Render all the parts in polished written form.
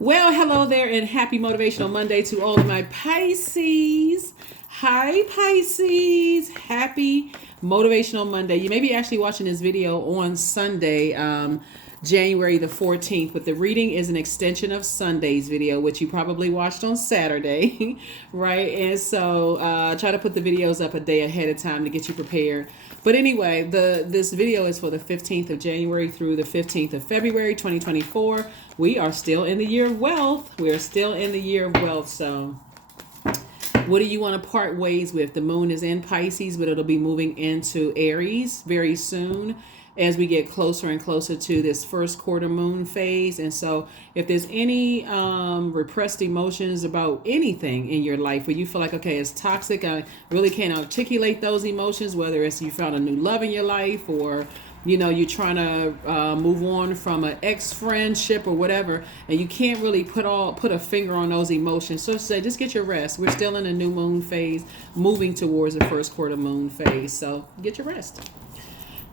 Well, hello there, and happy Motivational Monday to all of my Pisces. Hi, Pisces. Happy Motivational Monday. You may be actually watching this video on Sunday, January the 14th, but the reading is an extension of Sunday's video, which you probably watched on Saturday, right? And so try to put the videos up a day ahead of time to get you prepared. But anyway, this video is for the 15th of January through the 15th of February 2024. We are still in the year of wealth. We are still in the year of wealth. So what do you want to part ways with? The moon is in Pisces, but it'll be moving into Aries very soon as we get closer and closer to this first quarter moon phase. And so if there's any repressed emotions about anything in your life where you feel like, okay, it's toxic, I really can't articulate those emotions, whether it's you found a new love in your life, or you're trying to move on from an ex-friendship or whatever, and you can't really put a finger on those emotions. So say, just get your rest. We're still in a new moon phase, moving towards the first quarter moon phase. So get your rest.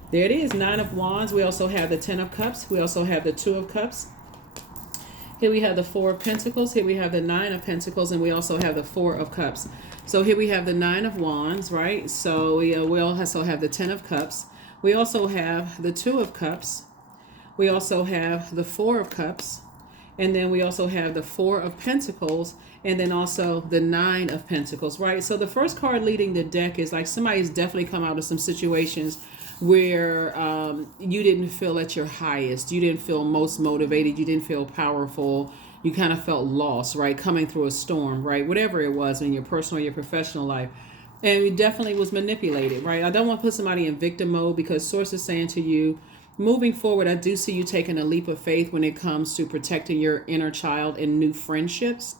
There it is, 9 of Wands. We also have the 10 of Cups. We also have the 2 of Cups. Here we have the 4 of Pentacles. Here we have the 9 of Pentacles, and we also have the 4 of Cups. So here we have the 9 of Wands, right? So we also have the 10 of Cups. We also have the 2 of Cups. We also have the 4 of Cups. And then we also have the 4 of Pentacles, and then also the 9 of Pentacles, right? So the first card leading the deck is like somebody's definitely come out of some situations where you didn't feel at your highest. You didn't feel most motivated. You didn't feel powerful. You kind of felt lost, right? Coming through a storm, right? Whatever it was in your personal or your professional life. And it definitely was manipulated, right? I don't want to put somebody in victim mode, because Source is saying to you, moving forward, I do see you taking a leap of faith when it comes to protecting your inner child in new friendships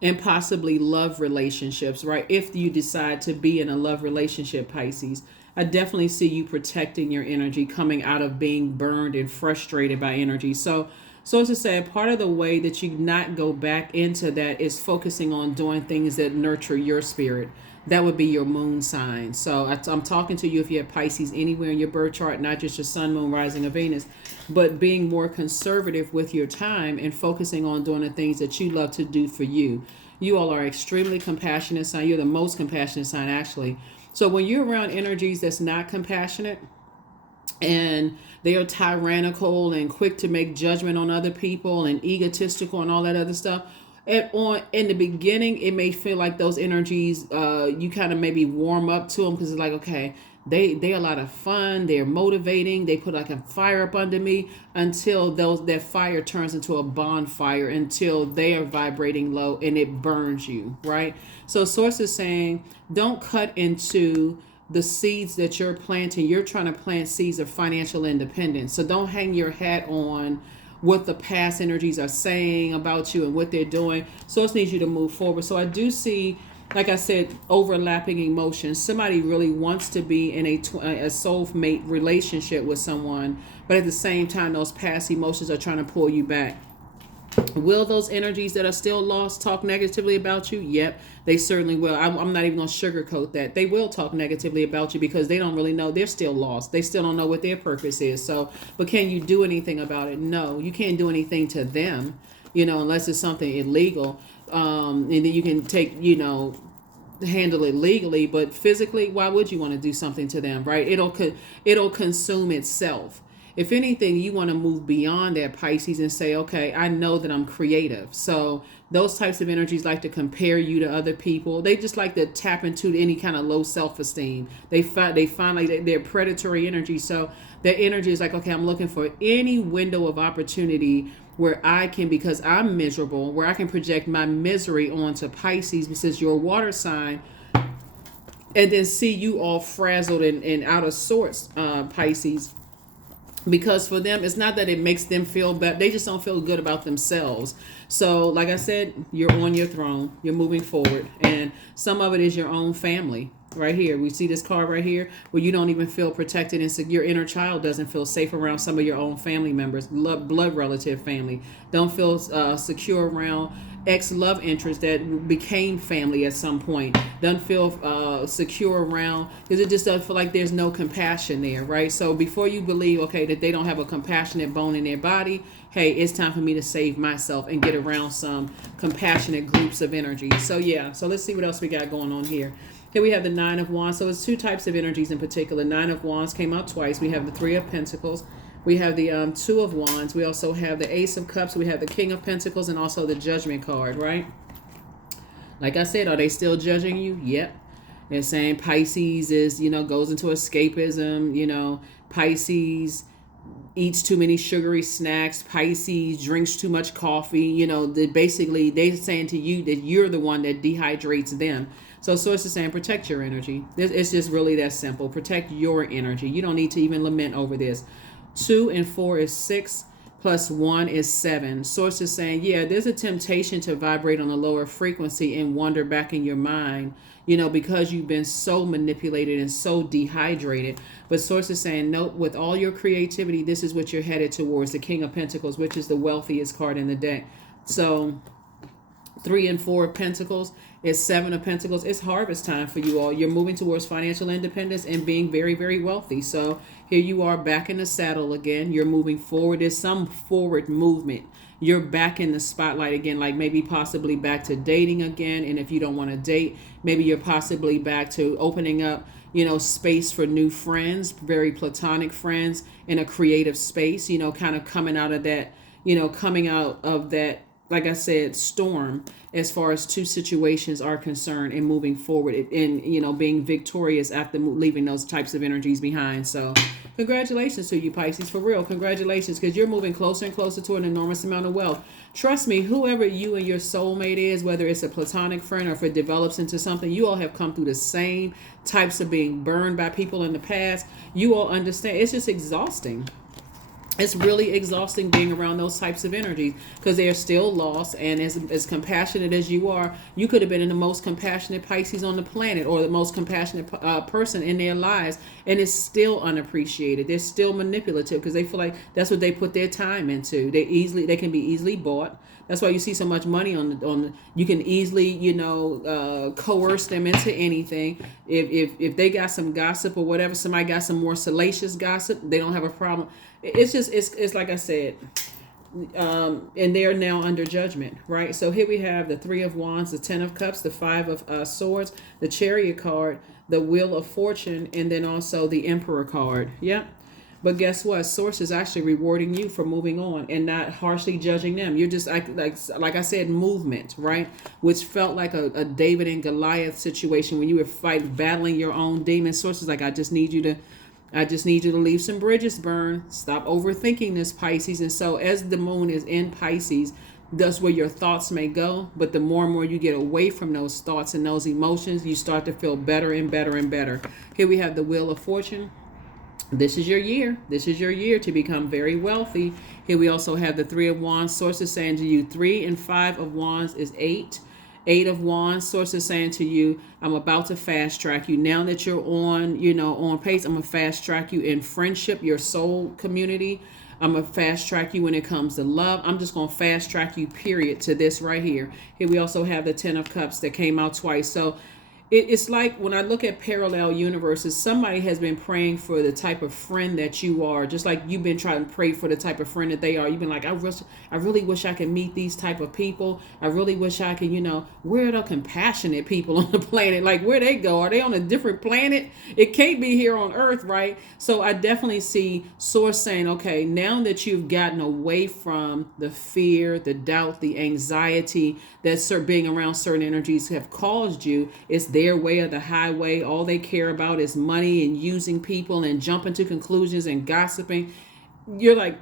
and possibly love relationships, right? If you decide to be in a love relationship, Pisces, I definitely see you protecting your energy, coming out of being burned and frustrated by energy. So as to say, part of the way that you not go back into that is focusing on doing things that nurture your spirit. That would be your moon sign. So I'm talking to you if you have Pisces anywhere in your birth chart, not just your sun, moon, rising, or Venus, but being more conservative with your time and focusing on doing the things that you love to do for you. You all are extremely compassionate sign. You're the most compassionate sign, actually. So when you're around energies that's not compassionate, and they are tyrannical and quick to make judgment on other people and egotistical and all that other stuff, in the beginning, it may feel like those energies, you kind of maybe warm up to them, because it's like, okay, they're a lot of fun, they're motivating, they put like a fire up under me, until that fire turns into a bonfire, until they are vibrating low and it burns you, right? So Source is saying, don't cut into the seeds that you're planting. You're trying to plant seeds of financial independence. So don't hang your hat on what the past energies are saying about you and what they're doing. Source needs you to move forward. So I do see, like I said, overlapping emotions. Somebody really wants to be in a soulmate relationship with someone, but at the same time, those past emotions are trying to pull you back. Will those energies that are still lost talk negatively about you? Yep, they certainly will. I'm not even going to sugarcoat that. They will talk negatively about you because they don't really know. They're still lost. They still don't know what their purpose is. So, but can you do anything about it? No, you can't do anything to them, unless it's something illegal. And then you can handle it legally, but physically, why would you want to do something to them, right? It'll consume itself. If anything, you want to move beyond that, Pisces, and say, okay, I know that I'm creative. So those types of energies like to compare you to other people. They just like to tap into any kind of low self-esteem. They find like they're predatory energy. So their energy is like, okay, I'm looking for any window of opportunity where I can, because I'm miserable, where I can project my misery onto Pisces, because you're a water sign, and then see you all frazzled and out of sorts, Pisces. Because for them, it's not that it makes them feel bad. They just don't feel good about themselves. So like I said, you're on your throne. You're moving forward. And some of it is your own family. Right here, we see this card right here where you don't even feel protected and your inner child doesn't feel safe around some of your own family members, blood relative family. Don't feel secure around ex-love interest that became family at some point. Doesn't feel secure around because it just doesn't feel like there's no compassion there, right? So before you believe, okay, that they don't have a compassionate bone in their body, hey, it's time for me to save myself and get around some compassionate groups of energy. So yeah, so let's see what else we got going on here. Here we have the Nine of Wands. So it's two types of energies in particular. Nine of Wands came out twice. We have the Three of Pentacles. We have the Two of Wands. We also have the Ace of Cups. We have the King of Pentacles and also the Judgment card, right? Like I said, are they still judging you? Yep. They're saying Pisces is, goes into escapism. Pisces eats too many sugary snacks. Pisces drinks too much coffee. Basically they're saying to you that you're the one that dehydrates them. So source is saying protect your energy. It's just really that simple. Protect your energy. You don't need to even lament over this. 2 and 4 is 6 plus 1 is 7. Source is saying, yeah, there's a temptation to vibrate on a lower frequency and wander back in your mind, because you've been so manipulated and so dehydrated. But source is saying, nope, with all your creativity, this is what you're headed towards, the King of Pentacles, which is the wealthiest card in the deck. So 3 and 4 of Pentacles is 7 of Pentacles. It's harvest time for you all. You're moving towards financial independence and being very, very wealthy. So here you are back in the saddle again. You're moving forward. There's some forward movement. You're back in the spotlight again, like maybe possibly back to dating again. And if you don't want to date, maybe you're possibly back to opening up, space for new friends, very platonic friends in a creative space, kind of coming out of that, like I said, storm as far as two situations are concerned and moving forward and, being victorious after leaving those types of energies behind. So congratulations to you, Pisces, for real. Congratulations, because you're moving closer and closer to an enormous amount of wealth. Trust me, whoever you and your soulmate is, whether it's a platonic friend or if it develops into something, you all have come through the same types of being burned by people in the past. You all understand. It's just exhausting. It's really exhausting being around those types of energies because they are still lost. And as compassionate as you are, you could have been in the most compassionate Pisces on the planet or the most compassionate person in their lives. And it's still unappreciated. They're still manipulative because they feel like that's what they put their time into. They can be easily bought. That's why you see so much money you can easily, coerce them into anything. If they got some gossip or whatever, somebody got some more salacious gossip, they don't have a problem. It's like I said, and they're now under judgment, right? So here we have the Three of Wands, the 10 of Cups, the 5 of Swords, the Chariot card, the Wheel of Fortune, and then also the Emperor card. Yep. But guess what? Source is actually rewarding you for moving on and not harshly judging them. You're just like I said, movement, right? Which felt like a David and Goliath situation when you were battling your own demons. Source is like, I just need you to leave some bridges burned. Stop overthinking this, Pisces. And so as the moon is in Pisces, that's where your thoughts may go. But the more and more you get away from those thoughts and those emotions, you start to feel better and better and better. Here we have the Wheel of Fortune. This is your year. This is your year to become very wealthy. Here we also have the Three of Wands. Source is saying to you, 3 and 5 of Wands is 8. 8 of Wands. Source is saying to you, I'm about to fast track you. Now that you're on pace, I'm going to fast track you in friendship, your soul community. I'm going to fast track you when it comes to love. I'm just going to fast track you, period, to this right here. Here we also have the 10 of Cups that came out twice. So it's like when I look at parallel universes, somebody has been praying for the type of friend that you are, just like you've been trying to pray for the type of friend that they are. You've been like, I really wish I could meet these type of people. I really wish I could, where are the compassionate people on the planet? Like, where they go? Are they on a different planet? It can't be here on Earth, right? So I definitely see Source saying, okay, now that you've gotten away from the fear, the doubt, the anxiety that being around certain energies have caused you, it's their way or the highway. All they care about is money and using people and jumping to conclusions and gossiping. You're like,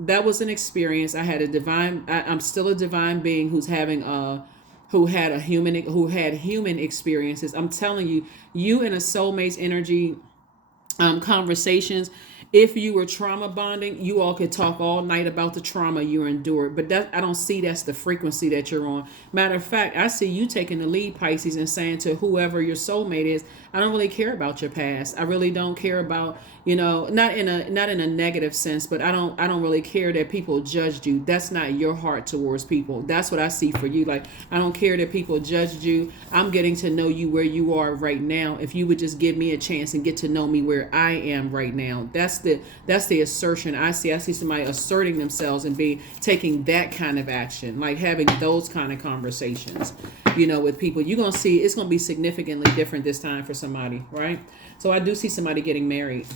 that was an experience. I'm still a divine being who had human experiences. I'm telling you, you and a soulmate's energy conversations, If you were trauma bonding, you all could talk all night about the trauma you endured, but that I don't see that's the frequency that you're on. Matter of fact, I see you taking the lead, Pisces, and saying to whoever your soulmate is, I don't really care about your past. I really don't care about, not in a negative sense, but I don't really care that people judged you. That's not your heart towards people. That's what I see for you. Like, I don't care that people judged you. I'm getting to know you where you are right now. If you would just give me a chance and get to know me where I am right now. That's the assertion I see. I see somebody asserting themselves and taking that kind of action, like having those kind of conversations, with people. You're going to see it's going to be significantly different this time for somebody, right? So I do see somebody getting married.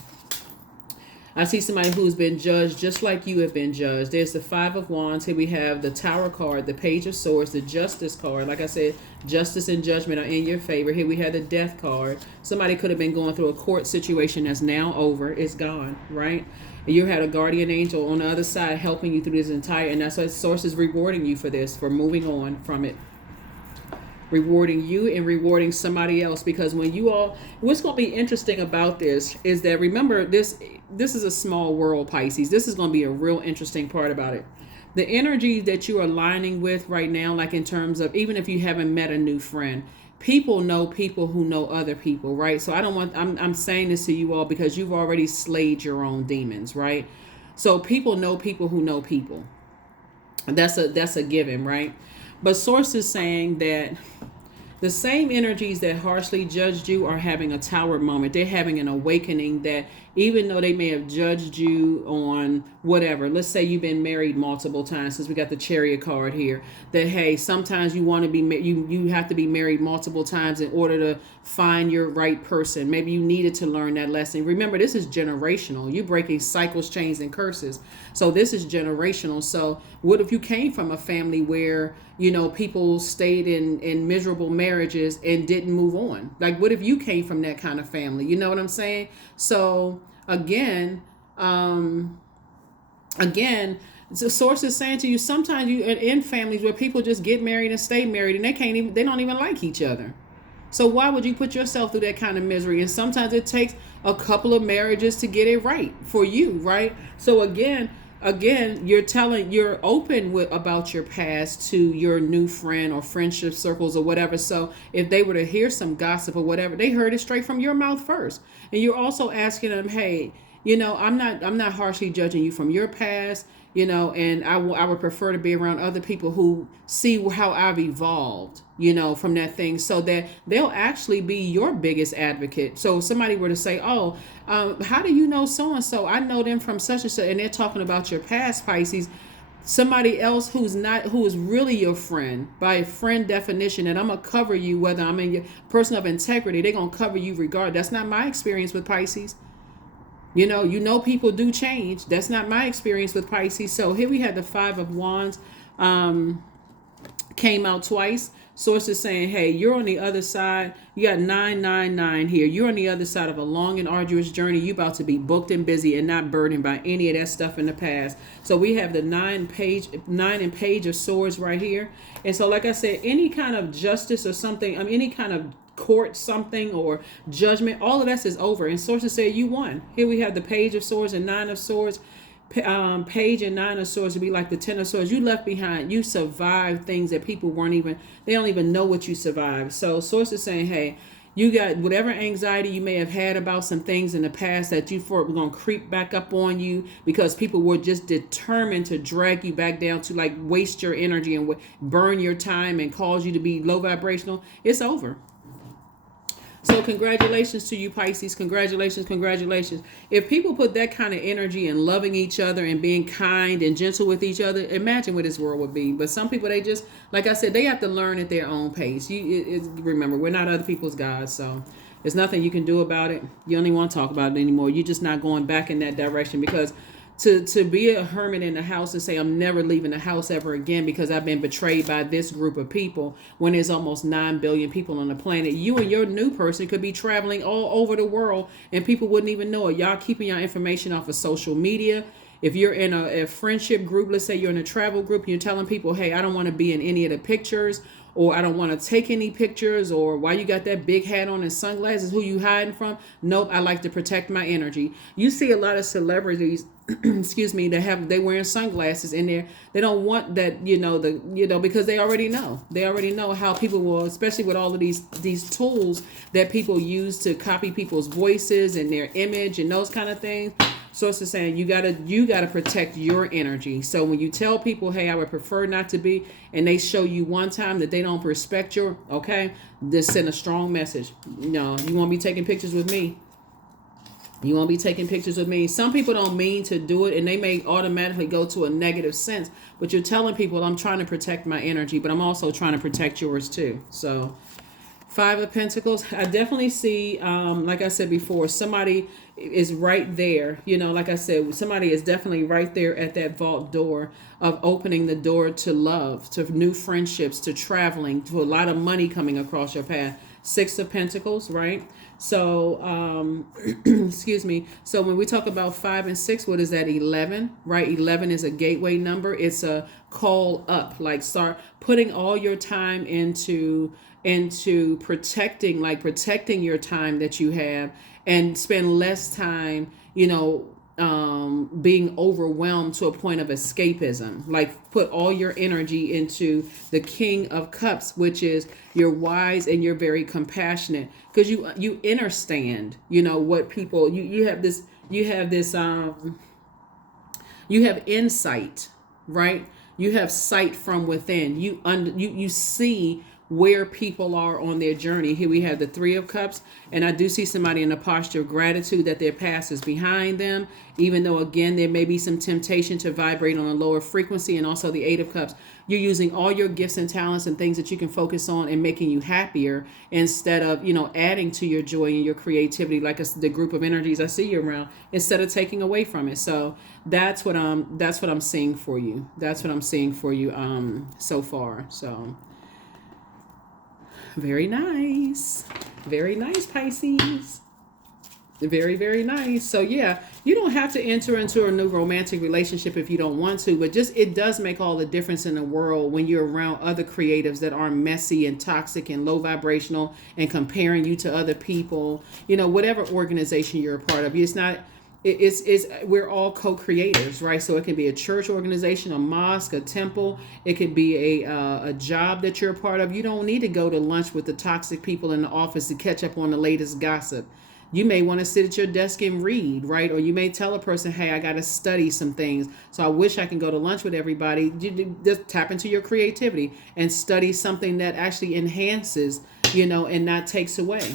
I see somebody who's been judged just like you have been judged. There's the Five of Wands. Here we have the Tower card, the Page of Swords, the Justice card. Like I said, justice and judgment are in your favor. Here we have the Death card. Somebody could have been going through a court situation that's now over. It's gone, right? And you had a guardian angel on the other side helping you through this entire, and that's why Source is rewarding you for this, for moving on from it. Rewarding you and rewarding somebody else, because what's going to be interesting about this is that, remember, this is a small world, Pisces. This is going to be a real interesting part about it. The energy that you are aligning with right now, like in terms of, even if you haven't met a new friend, people know people who know other people, right? So I'm saying this to you all because you've already slayed your own demons, right? So people know people who know people. That's a given, right? But Source is saying that the same energies that harshly judged you are having a tower moment. They're having an awakening that even though they may have judged you on whatever, let's say you've been married multiple times, since we got the Chariot card here, that, hey, sometimes you want to be, you have to be married multiple times in order to find your right person. Maybe you needed to learn that lesson. Remember, this is generational. You're breaking cycles, chains, and curses. So this is generational. So what if you came from a family where, people stayed in miserable marriages and didn't move on? Like, what if you came from that kind of family? You know what I'm saying? So again, the Source is saying to you, sometimes you are in families where people just get married and stay married and they don't even like each other. So why would you put yourself through that kind of misery? And sometimes it takes a couple of marriages to get it right for you, right? So again, you're open about your past to your new friend or friendship circles or whatever. So if they were to hear some gossip or whatever, they heard it straight from your mouth first. And you're also asking them, hey, I'm not harshly judging you from your past, and I would prefer to be around other people who see how I've evolved, from that thing, so that they'll actually be your biggest advocate. So if somebody were to say, oh, how do you know so-and-so? I know them from such and such, and they're talking about your past, Pisces. Somebody else who is really your friend by a friend definition, and I'm going to cover you, whether I'm in your person of integrity, they're going to cover you regardless. That's not my experience with Pisces. People do change. That's not my experience with Pisces. So here we had the Five of Wands came out twice. Source is saying, hey, you're on the other side. You got 999 here. You're on the other side of a long and arduous journey. You're about to be booked and busy and not burdened by any of that stuff in the past. So we have the 9 and Page of Swords right here. And so, like I said, any kind of justice or something, any kind of court something or judgment, all of that is over. And Sources say you won. Here we have the Page of Swords and 9 of Swords. Page and 9 of Swords would be like the 10 of Swords. You left behind. You survived things that people they don't even know what you survived. So Source is saying, hey, you got whatever anxiety you may have had about some things in the past that you thought were going to creep back up on you because people were just determined to drag you back down, to like waste your energy and burn your time and cause you to be low vibrational. It's over. So congratulations to you, Pisces. Congratulations. If people put that kind of energy in loving each other and being kind and gentle with each other, imagine what this world would be. But some people, they just, like I said, they have to learn at their own pace. Remember, we're not other people's gods, so there's nothing you can do about it. You don't even want to talk about it anymore. You're just not going back in that direction, because to be a hermit in the house and say, I'm never leaving the house ever again because I've been betrayed by this group of people, when there's almost 9 billion people on the planet, you and your new person could be traveling all over the world and people wouldn't even know it. Y'all keeping your information off of social media. If you're in a friendship group, let's say you're in a travel group, you're telling people, hey, I don't want to be in any of the pictures, or I don't want to take any pictures, or why you got that big hat on and sunglasses, who you hiding from? Nope, I like to protect my energy. You see a lot of celebrities excuse me, they wearing sunglasses in there. They don't want that, because they already know how people will, especially with all of these tools that people use to copy people's voices and their image and those kind of things. So it's saying you gotta protect your energy. So when you tell people, hey, I would prefer not to be, and they show you one time that they don't respect your, just send a strong message. No, you won't be taking pictures with me. You won't be taking pictures with me. Some people don't mean to do it, and they may automatically go to a negative sense. But you're telling people, I'm trying to protect my energy, but I'm also trying to protect yours too. So, Five of Pentacles. I definitely see, like I said before, somebody is right there. Like I said, somebody is definitely right there at that vault door of opening the door to love, to new friendships, to traveling, to a lot of money coming across your path. Six of Pentacles, right? So, excuse me. So when we talk about 5 and 6, what is that? 11, right? 11 is a gateway number. It's a call up, like start putting all your time into protecting your time that you have, and spend less time, being overwhelmed to a point of escapism. Like put all your energy into the King of Cups, which is you're wise and you're very compassionate, because you understand, what people, you have insight, right? You have sight from within. You see where people are on their journey. Here we have the Three of Cups, and I do see somebody in a posture of gratitude that their past is behind them, even though again there may be some temptation to vibrate on a lower frequency. And also the Eight of Cups, you're using all your gifts and talents and things that you can focus on and making you happier, instead of adding to your joy and your creativity, like the group of energies I see you around, instead of taking away from it. So that's what I'm seeing for you. So far. So very nice, Pisces. Very, very nice. So yeah, you don't have to enter into a new romantic relationship if you don't want to, but just it does make all the difference in the world when you're around other creatives that are messy and toxic and low vibrational and comparing you to other people. Whatever organization you're a part of, it's we're all co-creators, right? So it can be a church organization, a mosque, a temple. It could be a job that you're a part of. You don't need to go to lunch with the toxic people in the office to catch up on the latest gossip. You may want to sit at your desk and read, right? Or you may tell a person, hey, I got to study some things, so I wish I can go to lunch with everybody. You just tap into your creativity and study something that actually enhances, and not takes away.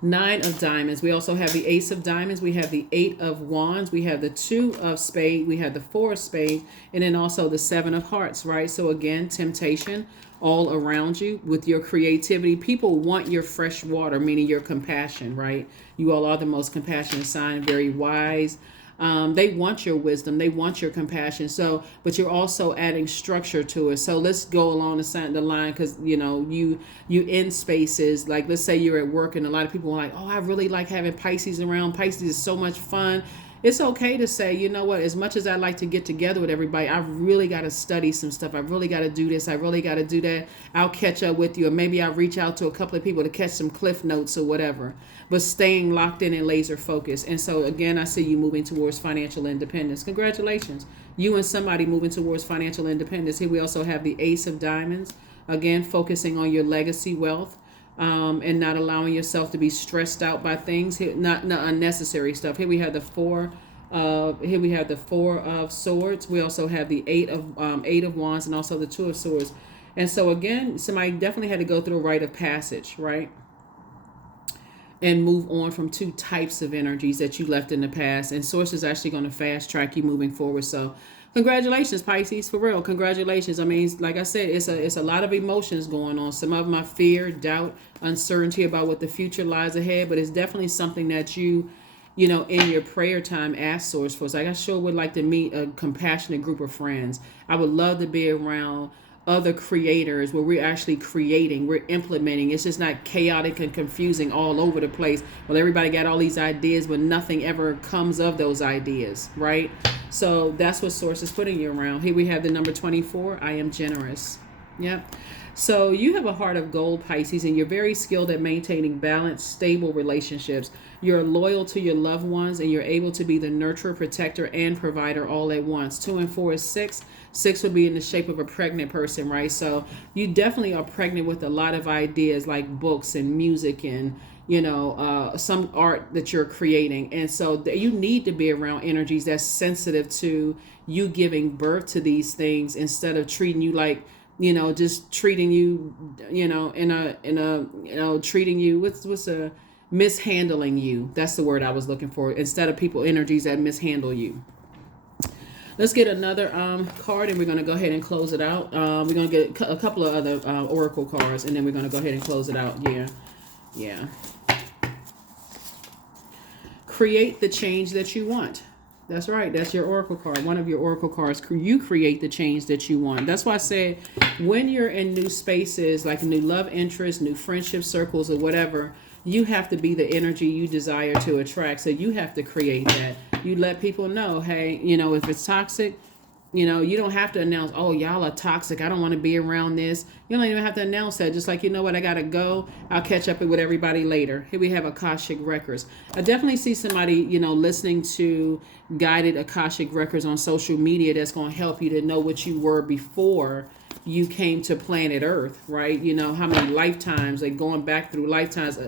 Nine of Diamonds. We also have the Ace of Diamonds. We have the Eight of Wands. We have the Two of Spades. We have the Four of Spades. And then also the Seven of Hearts, right? So again, temptation all around you with your creativity. People want your fresh water, meaning your compassion, right? You all are the most compassionate sign, very wise. They want your wisdom. They want your compassion. So, but you're also adding structure to it. So let's go along the line, because, you in spaces, like let's say you're at work and a lot of people are like, oh, I really like having Pisces around. Pisces is so much fun. It's okay to say, you know what, as much as I like to get together with everybody, I really got to study some stuff. I really got to do this. I really got to do that. I'll catch up with you. Or maybe I'll reach out to a couple of people to catch some cliff notes or whatever. But staying locked in and laser focused. And so, again, I see you moving towards financial independence. Congratulations. You and somebody moving towards financial independence. Here we also have the Ace of Diamonds. Again, focusing on your legacy wealth. And not allowing yourself to be stressed out by things, not unnecessary stuff. Here we have the Four of Swords. We also have the Eight of Wands, and also the Two of Swords. And so again, somebody definitely had to go through a rite of passage, right? And move on from two types of energies that you left in the past. And Source is actually going to fast track you moving forward. So congratulations, Pisces, for real. Congratulations. I mean, like I said, it's a lot of emotions going on. Some of them are fear, doubt, uncertainty about what the future lies ahead. But it's definitely something that you in your prayer time, ask Source for. So I sure would like to meet a compassionate group of friends. I would love to be around other creators where we're actually creating, we're implementing. It's just not chaotic and confusing all over the place. Well, everybody got all these ideas, but nothing ever comes of those ideas, right? So that's what Source is putting you around. Here we have the number 24. I am generous. Yep. So you have a heart of gold, Pisces, and you're very skilled at maintaining balanced, stable relationships. You're loyal to your loved ones, and you're able to be the nurturer, protector, and provider all at once. 2 and 4 is six. Six would be in the shape of a pregnant person, right? So you definitely are pregnant with a lot of ideas like books and music and some art that you're creating. And so you need to be around energies that's sensitive to you giving birth to these things instead of treating you like just treating you, treating you, what's a mishandling you. That's the word I was looking for. Instead of people energies that mishandle you. Let's get another card, and we're going to go ahead and close it out. We're going to get a couple of other oracle cards, and then we're going to go ahead and close it out. Yeah. Create the change that you want. That's right. That's your oracle card. One of your oracle cards. You create the change that you want. That's why I said when you're in new spaces, like new love interests, new friendship circles, or whatever, you have to be the energy you desire to attract. So you have to create that. You let people know, hey, if it's toxic, you don't have to announce, oh, y'all are toxic, I don't want to be around this. You don't even have to announce that. Just like, you know what, I got to go. I'll catch up with everybody later. Here we have Akashic Records. I definitely see somebody, listening to guided Akashic Records on social media that's going to help you to know what you were before you came to planet Earth, right? How many lifetimes, like going back through lifetimes.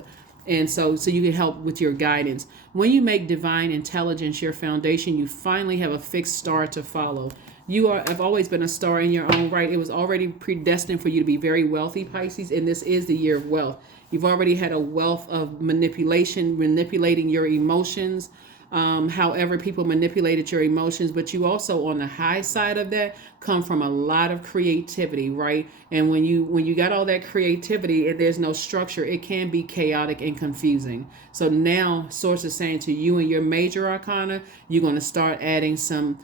And so you can help with your guidance. When you make divine intelligence your foundation, you finally have a fixed star to follow. Have always been a star in your own right. It was already predestined for you to be very wealthy, Pisces, and this is the year of wealth. You've already had a wealth of manipulating your emotions. However people manipulated your emotions, but you also on the high side of that come from a lot of creativity, right? And when you got all that creativity and there's no structure, it can be chaotic and confusing. So now Source is saying to you and your major arcana, you're going to start adding some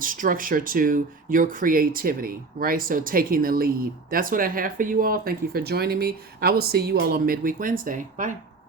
structure to your creativity, right? So taking the lead. That's what I have for you all. Thank you for joining me. I will see you all on Midweek Wednesday. Bye.